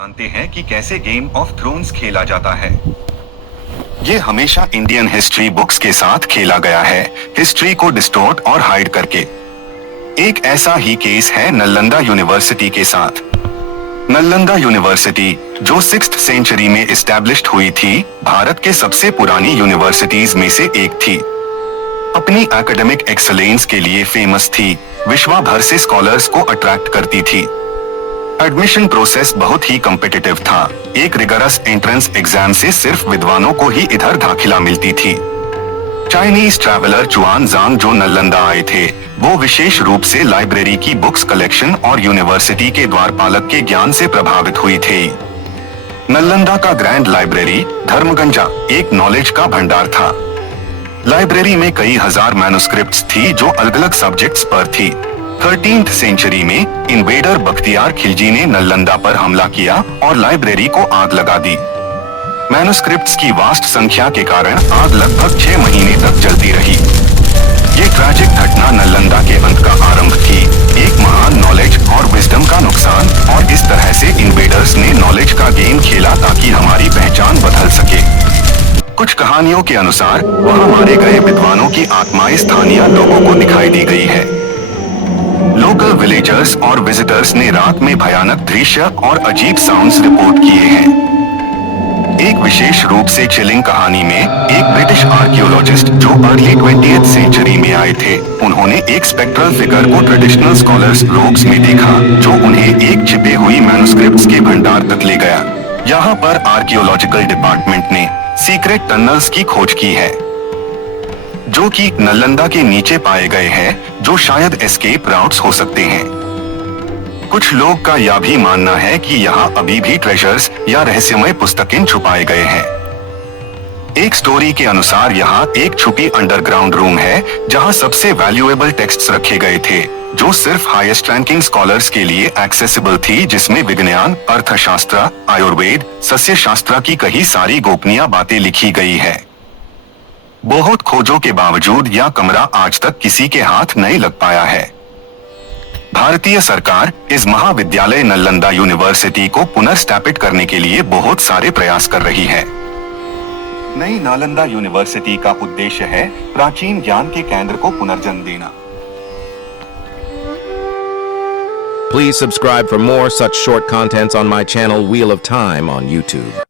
जानते हैं कि कैसे गेम ऑफ थ्रोन्स खेला जाता है। ये हमेशा इंडियन हिस्ट्री बुक्स के साथ खेला गया है, हिस्ट्री को डिस्टोर्ट और हाइड करके। एक ऐसा ही केस है नालंदा यूनिवर्सिटी के साथ। नालंदा यूनिवर्सिटी, जो 6th सेंचुरी में एस्टैब्लिश्ड हुई थी, भारत के सबसे पुरानी यूनिवर्सिटीज में से एक थी। अपनी एकेडमिक एक्सीलेंस के लिए फेमस थी, विश्व भर से स्कॉलर्स को अट्रैक्ट करती थी। एडमिशन प्रोसेस बहुत ही कॉम्पिटिटिव था। एक रिगरस एंट्रेंस एग्जाम से सिर्फ विद्वानों को ही इधर दाखिला मिलती थी। चाइनीज ट्रैवलर जुआन जांग जो नालंदा आए थे, वो विशेष रूप से लाइब्रेरी की बुक्स कलेक्शन और यूनिवर्सिटी के द्वारपालक के ज्ञान से प्रभावित हुई थे। नालंदा का ग्रैंड लाइब्रेरी धर्मगंजा एक नॉलेज का भंडार था। लाइब्रेरी में कई हजार मैन्युस्क्रिप्ट्स थी जो अलग अलग सब्जेक्ट्स पर थी। 13th सेंचुरी में इन्वेडर बख्तियार खिलजी ने नालंदा पर हमला किया और लाइब्रेरी को आग लगा दी। मैन्युस्क्रिप्ट्स की वास्ट संख्या के कारण आग लगभग 6 महीने तक जलती रही। ये ट्रैजिक घटना नालंदा के अंत का आरंभ थी, एक महान नॉलेज और विजडम का नुकसान, और इस तरह से इन्वेडर्स ने नॉलेज का गेम खेला ताकि हमारी पहचान बदल सके। कुछ कहानियों के अनुसार वहां मारे गए विद्वानों की आत्माएं स्थानीय लोगों को दिखाई दी गई है। लोकल विलेजर्स और विजिटर्स ने रात में भयानक दृश्य और अजीब साउंड्स रिपोर्ट किए हैं। एक विशेष रूप से चिलिंग कहानी में एक ब्रिटिश आर्कियोलॉजिस्ट जो अर्ली 20th सेंचुरी में आए थे, उन्होंने एक स्पेक्ट्रल फिगर को ट्रेडिशनल स्कॉलर्स रोब्स में देखा, जो उन्हें एक छिपे हुई मैन्युस्क्रिप्ट्स के भंडार तक ले गया। यहाँ पर आर्कियोलॉजिकल डिपार्टमेंट ने सीक्रेट टनल्स की खोज की है, जो कि नालंदा के नीचे पाए गए हैं, जो शायद एस्केप राउट्स हो सकते हैं। कुछ लोग का यह भी मानना है कि यहाँ अभी भी ट्रेजर्स या रहस्यमय पुस्तकें छुपाए गए हैं। एक स्टोरी के अनुसार यहाँ एक छुपी अंडरग्राउंड रूम है, जहाँ सबसे वैल्यूएबल टेक्स्ट्स रखे गए थे, जो सिर्फ हाईएस्ट रैंकिंग स्कॉलर्स के लिए एक्सेसिबल थी, जिसमें विज्ञान, अर्थशास्त्र, आयुर्वेद, सस्य शास्त्र की कई सारी गोपनीय बातें लिखी गई है। बहुत खोजों के बावजूद यह कमरा आज तक किसी के हाथ नहीं लग पाया है। भारतीय सरकार इस महाविद्यालय नालंदा यूनिवर्सिटी को पुनर्स्थापित करने के लिए बहुत सारे प्रयास कर रही है। नई नालंदा यूनिवर्सिटी का उद्देश्य है प्राचीन ज्ञान के केंद्र को पुनर्जन्म देना। Please subscribe for more such short contents on my channel Wheel of Time on YouTube.